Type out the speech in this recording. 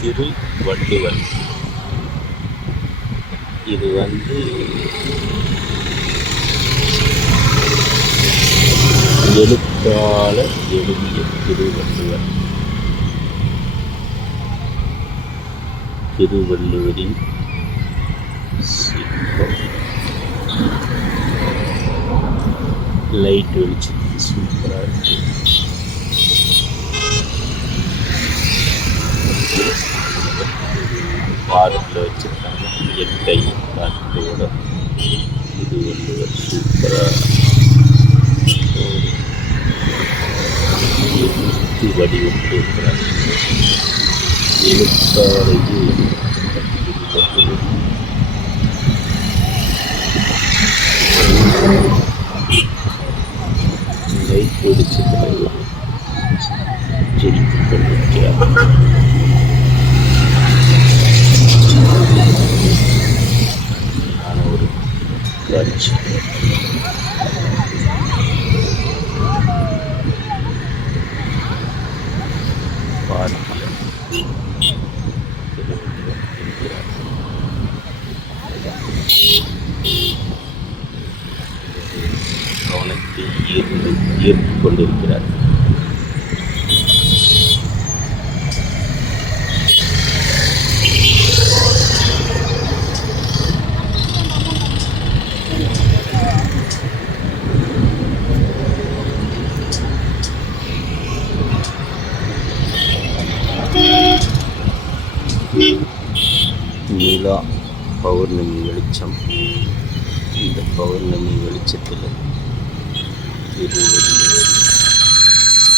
திருவள்ளுவர். இது எழுத்தாளர் எழுதிய திருவள்ளுவர். திருவள்ளுவரின் சிற்பம் லைட் வெளிச்சம் சூப்பராக இருக்கு. பாதத்தில் வச்சிருக்காங்க எட்டை காட்டோட. திருவள்ளுவர் சூப்பராக எழுத்து வடிவம் இருக்கிறார். எழுத்தாளையும் லைட் வெளிச்சத்தில் ஜெயித்துக் கொண்டிருக்கிறார். ஒரு காட்சி. கவனத்தை ஈர்த்து கொண்டிருக்கிறார். நிலா பௌர்ணமி வெளிச்சம். இந்த பௌர்ணமி வெளிச்சத்தில் திருவள்ளுவர்